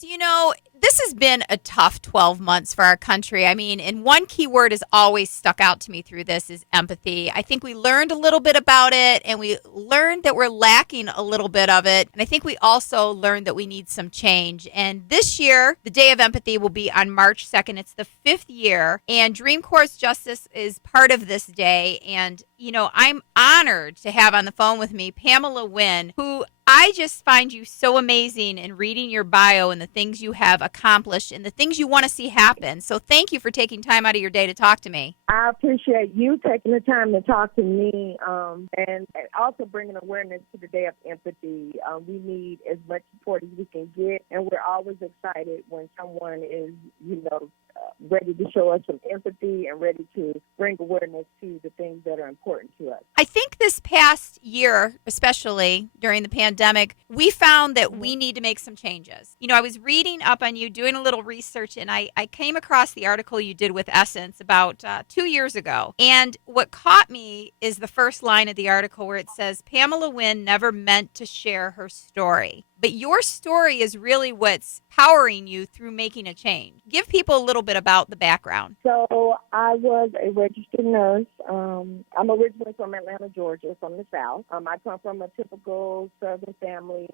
So, this has been a tough 12 months for our country. I mean, and one key word has always stuck out to me through this is empathy. I think we learned a little bit about it and we learned that we're lacking a little bit of it. And I think we also learned that we need some change. And this year, the Day of Empathy will be on March 2nd. It's the 5th year. And Dream Corps Justice is part of this day. And, I'm honored to have on the phone with me Pamela Winn, who I just find you so amazing in reading your bio and the things you have accomplished and the things you want to see happen. So thank you for taking time out of your day to talk to me. I appreciate you taking the time to talk to me and also bringing awareness to the Day of Empathy. We need as much support as we can get, and we're always excited when someone is, ready to show us some empathy and ready to bring awareness to the things that are important to us. I think this past year, especially during the pandemic, we found that we need to make some changes. I was reading up on you, doing a little research, and I came across the article you did with Essence about 2 years ago. And what caught me is the first line of the article where it says, Pamela Winn never meant to share her story. But your story is really what's powering you through making a change. Give people a little bit about the background. So I was a registered nurse. I'm originally from Atlanta, Georgia, from the South. I come from a typical Southern family.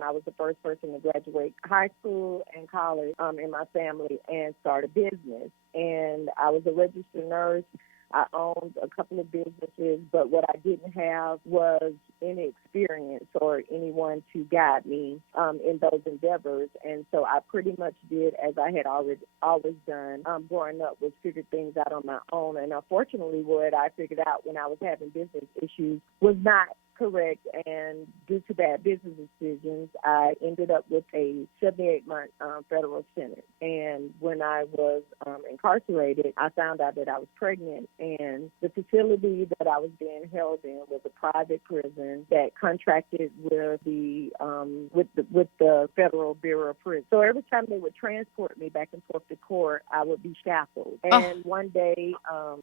I was the first person to graduate high school and college in my family and start a business. And I was a registered nurse. I owned a couple of businesses, but what I didn't have was any experience or anyone to guide me in those endeavors. And so I pretty much did as I had always done growing up, was figure things out on my own. And unfortunately, what I figured out when I was having business issues was not correct, and due to bad business decisions, I ended up with a 78-month federal sentence. And when I was incarcerated, I found out that I was pregnant, and the facility that I was being held in was a private prison that contracted with the Federal Bureau of Prisons. So every time they would transport me back and forth to court, I would be shackled. And one day,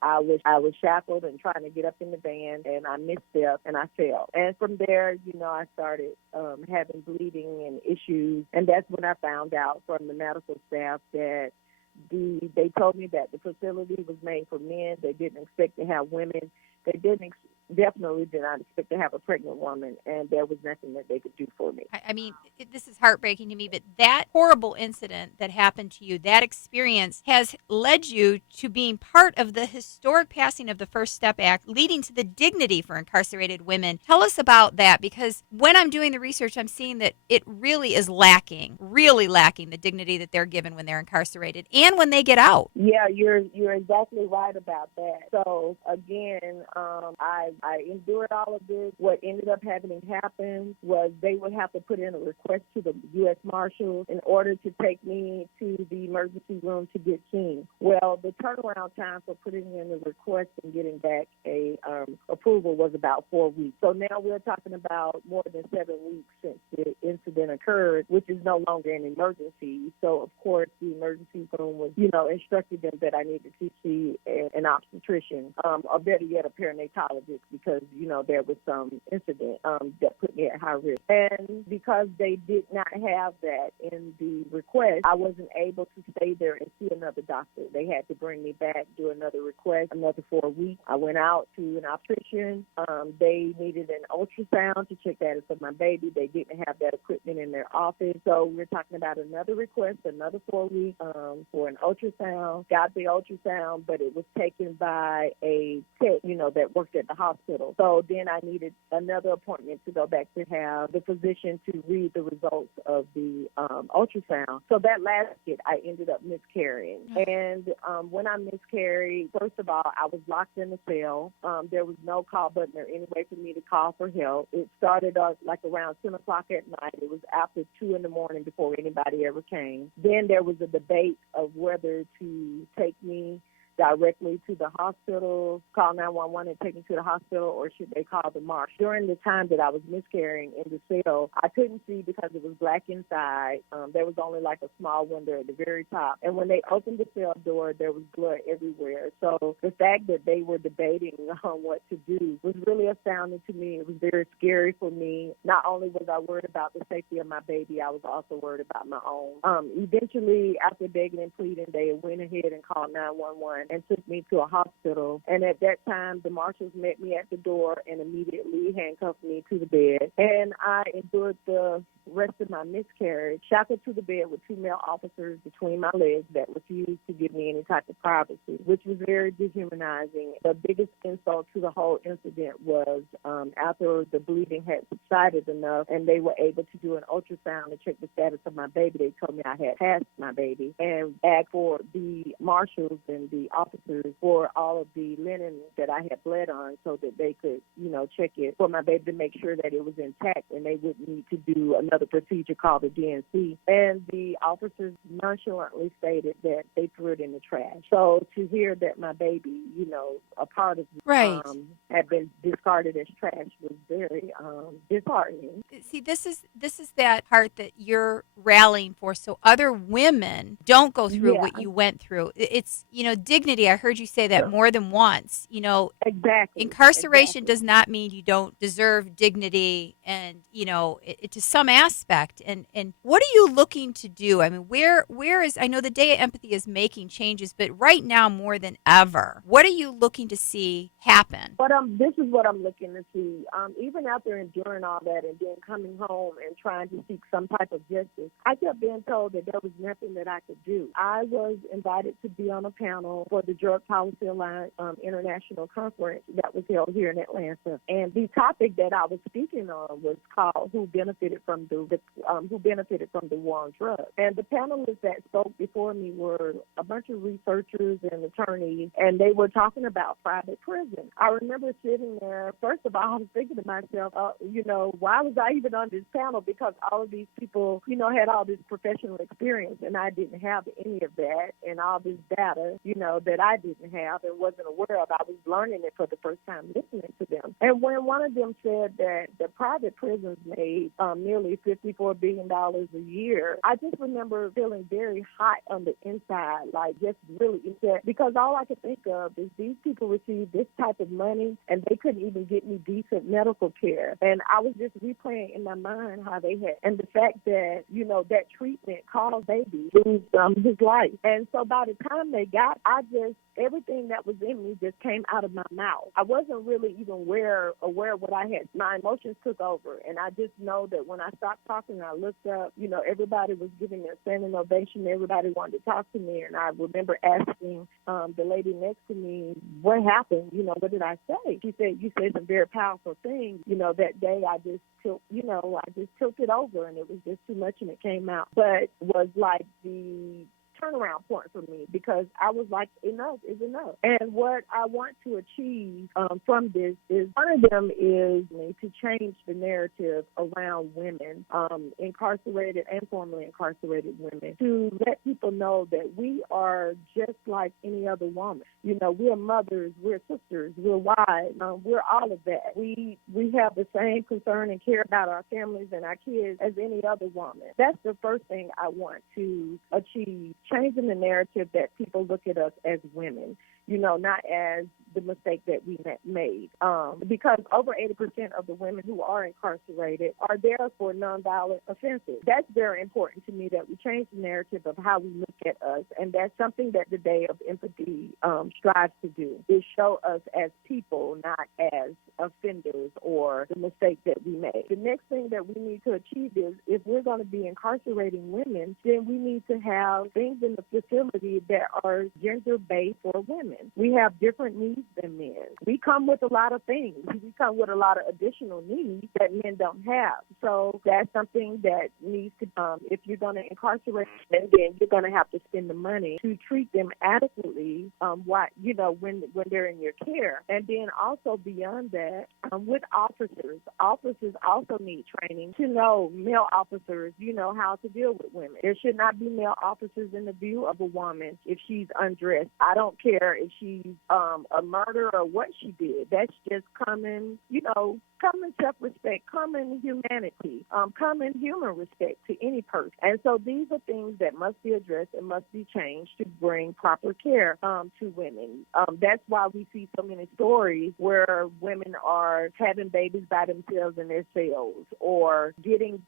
I was shackled and trying to get up in the van, and I misstepped and I fell. And from there, I started having bleeding and issues. And that's when I found out from the medical staff that they told me that the facility was made for men. They didn't expect to have women. They definitely did not expect to have a pregnant woman, and there was nothing that they could do for me. I mean, this is heartbreaking to me, but that horrible incident that happened to you, that experience has led you to being part of the historic passing of the First Step Act, leading to the dignity for incarcerated women. Tell us about that, because when I'm doing the research, I'm seeing that it really is really lacking the dignity that they're given when they're incarcerated and when they get out. Yeah, you're exactly right about that. So again, I endured all of this. What ended up having happen was they would have to put in a request to the U.S. Marshals in order to take me to the emergency room to get seen. Well, the turnaround time for putting in the request and getting back a approval was about 4 weeks. So now we're talking about more than 7 weeks since the incident occurred, which is no longer an emergency. So, of course, the emergency room was, instructed them that I needed to see an obstetrician, or better yet, a neonatologist, because, there was some incident that put me at high risk. And because they did not have that in the request, I wasn't able to stay there and see another doctor. They had to bring me back, do another request, another 4 weeks. I went out to an obstetrician. They needed an ultrasound to check that for my baby. They didn't have that equipment in their office. So we're talking about another request, another 4 weeks for an ultrasound. Got the ultrasound, but it was taken by a tech, that worked at the hospital. So then I needed another appointment to go back to have the physician to read the results of the ultrasound. So that lasted. I ended up miscarrying. And when I miscarried, first of all, I was locked in a cell. There was no call button or any way for me to call for help. It started like around 10 o'clock at night. It was after 2 in the morning before anybody ever came. Then there was a debate of whether to take me directly to the hospital, call 911 and take me to the hospital, or should they call the marsh? During the time that I was miscarrying in the cell, I couldn't see because it was black inside. There was only like a small window at the very top. And when they opened the cell door, there was blood everywhere. So the fact that they were debating on what to do was really astounding to me. It was very scary for me. Not only was I worried about the safety of my baby, I was also worried about my own. Eventually, after begging and pleading, they went ahead and called 911 and took me to a hospital. And at that time, the marshals met me at the door and immediately handcuffed me to the bed. And I endured the rest of my miscarriage, shackled to the bed with two male officers between my legs that refused to give me any type of privacy, which was very dehumanizing. The biggest insult to the whole incident was after the bleeding had subsided enough and they were able to do an ultrasound to check the status of my baby, they told me I had passed my baby and asked for the marshals and the officers for all of the linen that I had bled on so that they could, check it for my baby to make sure that it was intact and they wouldn't need to do another procedure called a DNC. And the officers nonchalantly stated that they threw it in the trash. So to hear that my baby, a part of Right. had been discarded as trash was very disheartening. See, this is that part that you're rallying for, so other women don't go through what Yeah, you went through. It's dignity. I heard you say that more than once. exactly. Incarceration Exactly. does not mean you don't deserve dignity, and to some aspect. And what are you looking to do? I mean, where is, I know the Day of Empathy is making changes, but right now more than ever, what are you looking to see happen? But this is what I'm looking to see. Even after enduring all that and then coming home and trying to seek some type of justice, I kept being told that there was nothing that I could do. I was invited to be on a panel for the Drug Policy Alliance International Conference that was held here in Atlanta, and the topic that I was speaking on was called "Who benefited from the war on drugs?" And the panelists that spoke before me were a bunch of researchers and attorneys, and they were talking about private prison. I remember sitting there. First of all, I was thinking to myself, why was I even on this panel? Because all of these people, had all this professional experience, and I didn't have any of that, and all this data, that I didn't have and wasn't aware of. I was learning it for the first time listening to them. And when one of them said that the private prisons made nearly $54 billion a year, I just remember feeling very hot on the inside, like just really upset, because all I could think of is these people received this type of money and they couldn't even get me decent medical care. And I was just replaying in my mind how they had, and the fact that, that treatment caused baby lose his life. And so by the time they got, everything that was in me just came out of my mouth. I wasn't really even aware of what I had. My emotions took over, and I just know that when I stopped talking, I looked up, everybody was giving me a standing ovation. Everybody wanted to talk to me, and I remember asking the lady next to me, what happened? What did I say? She said, you said some very powerful things. That day I just took it over, and it was just too much, and it came out. But was like the turnaround point for me, because I was like, enough is enough. And what I want to achieve from this is, one of them is to change the narrative around women, incarcerated and formerly incarcerated women, to let people know that we are just like any other woman. We're mothers, we're sisters, we're wives, we're all of that. We have the same concern and care about our families and our kids as any other woman. That's the first thing I want to achieve, changing the narrative that people look at us as women, not as the mistake that we made. Because over 80% of the women who are incarcerated are there for nonviolent offenses. That's very important to me, that we change the narrative of how we look at us. And that's something that the Day of Empathy strives to do, is show us as people, not as offenders or the mistake that we made. The next thing that we need to achieve is, if we're going to be incarcerating women, then we need to have things in the facility that are gender-based for women. We have different needs than men. We come with a lot of things. We come with a lot of additional needs that men don't have. So that's something that needs to, if you're going to incarcerate them, then you're going to have to spend the money to treat them adequately, when they're in your care. And then also beyond that, with officers also need training to know, male officers, how to deal with women. There should not be male officers in the view of a woman if she's undressed. I don't care if she's a murderer or what she did. That's just common, common self-respect, common humanity, common human respect to any person. And so these are things that must be addressed and must be changed to bring proper care to women. That's why we see so many stories where women are having babies by themselves in their cells or getting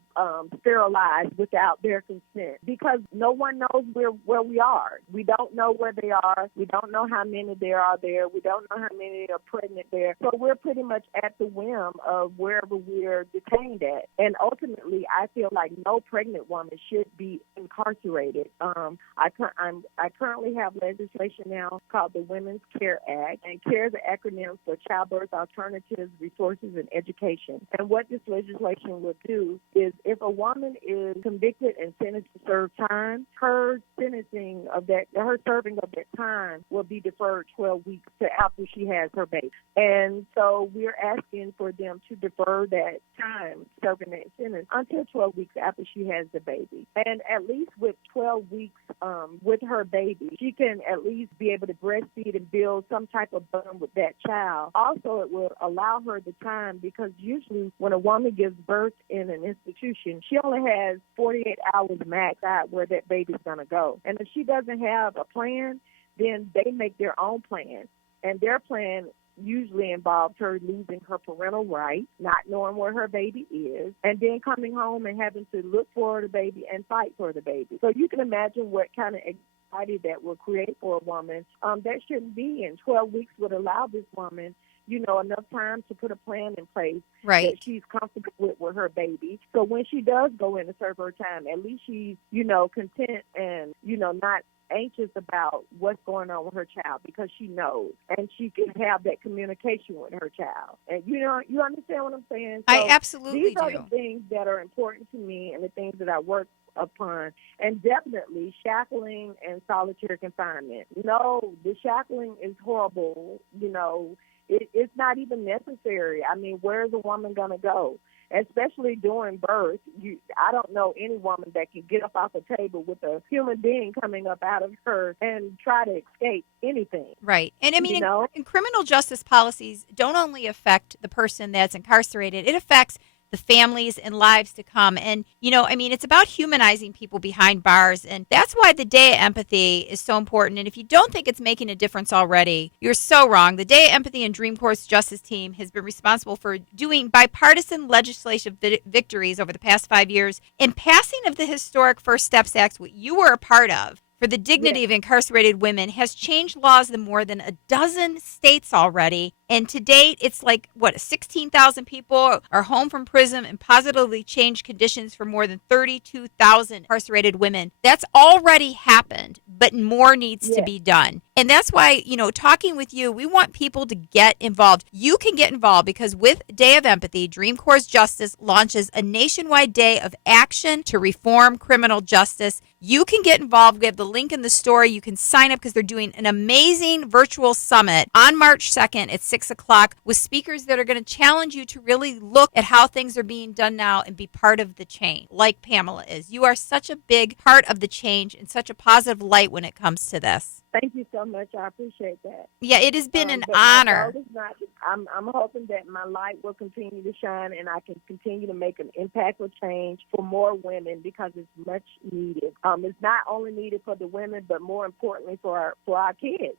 sterilized without their consent because no one knows where we are. We don't know where they are. We don't know how many there are there. We don't know how many are pregnant there. So we're pretty much at the whim of wherever we're detained at. And ultimately, I feel like no pregnant woman should be incarcerated. I currently have legislation now called the Women's Care Act, and CARE is an acronym for Childbirth Alternatives, Resources, and Education. And what this legislation will do is if a woman is convicted and sentenced to serve time, her serving of that time will be deferred 12 weeks to after she has her baby. And so we're asking for them to defer that time serving that sentence until 12 weeks after she has the baby. And at least with 12 weeks with her baby, she can at least be able to breastfeed and build some type of bond with that child. Also, it will allow her the time because usually when a woman gives birth in an institution, she only has 48 hours max out where that baby's going to go. And if she doesn't have a plan, then they make their own plan. And their plan usually involves her losing her parental rights, not knowing where her baby is, and then coming home and having to look for the baby and fight for the baby. So you can imagine what kind of anxiety that will create for a woman. That shouldn't be. And 12 weeks would allow this woman enough time to put a plan in place right. that she's comfortable with her baby. So when she does go in to serve her time, at least she's, content and, not anxious about what's going on with her child because she knows and she can have that communication with her child. And, you understand what I'm saying? So I absolutely these are do. the things that are important to me and the things that I work upon, and definitely shackling and solitary confinement. No, the shackling is horrible. It's not even necessary. I mean, where's a woman going to go? Especially during birth, I don't know any woman that can get up off a table with a human being coming up out of her and try to escape anything. Right. And I mean, in criminal justice policies don't only affect the person that's incarcerated, it affects the families and lives to come. And, it's about humanizing people behind bars. And that's why the Day of Empathy is so important. And if you don't think it's making a difference already, you're so wrong. The Day of Empathy and Dream Corps Justice Team has been responsible for doing bipartisan legislative victories over the past 5 years in passing of the historic First Steps Act, what you were a part of, for the dignity of incarcerated women, has changed laws in more than a dozen states already. And to date, it's 16,000 people are home from prison and positively changed conditions for more than 32,000 incarcerated women. That's already happened, but more needs to be done. And that's why, talking with you, we want people to get involved. You can get involved because with Day of Empathy, Dream Corps Justice launches a nationwide day of action to reform criminal justice. You can get involved. We have the link in the story. You can sign up because they're doing an amazing virtual summit on March 2nd at 6 o'clock with speakers that are going to challenge you to really look at how things are being done now and be part of the change, like Pamela is. You are such a big part of the change and such a positive light when it comes to this. Thank you so much. I appreciate that. Yeah, it has been an honor. I'm hoping that my light will continue to shine and I can continue to make an impactful change for more women because it's much needed. It's not only needed for the women, but more importantly for our kids,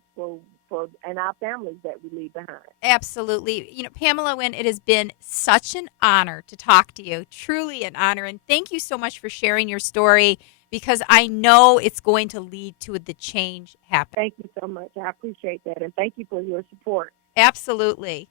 and our families that we leave behind. Absolutely. Pamela Winn, it has been such an honor to talk to you. Truly an honor. And thank you so much for sharing your story, because I know it's going to lead to the change happening. Thank you so much. I appreciate that. And thank you for your support. Absolutely.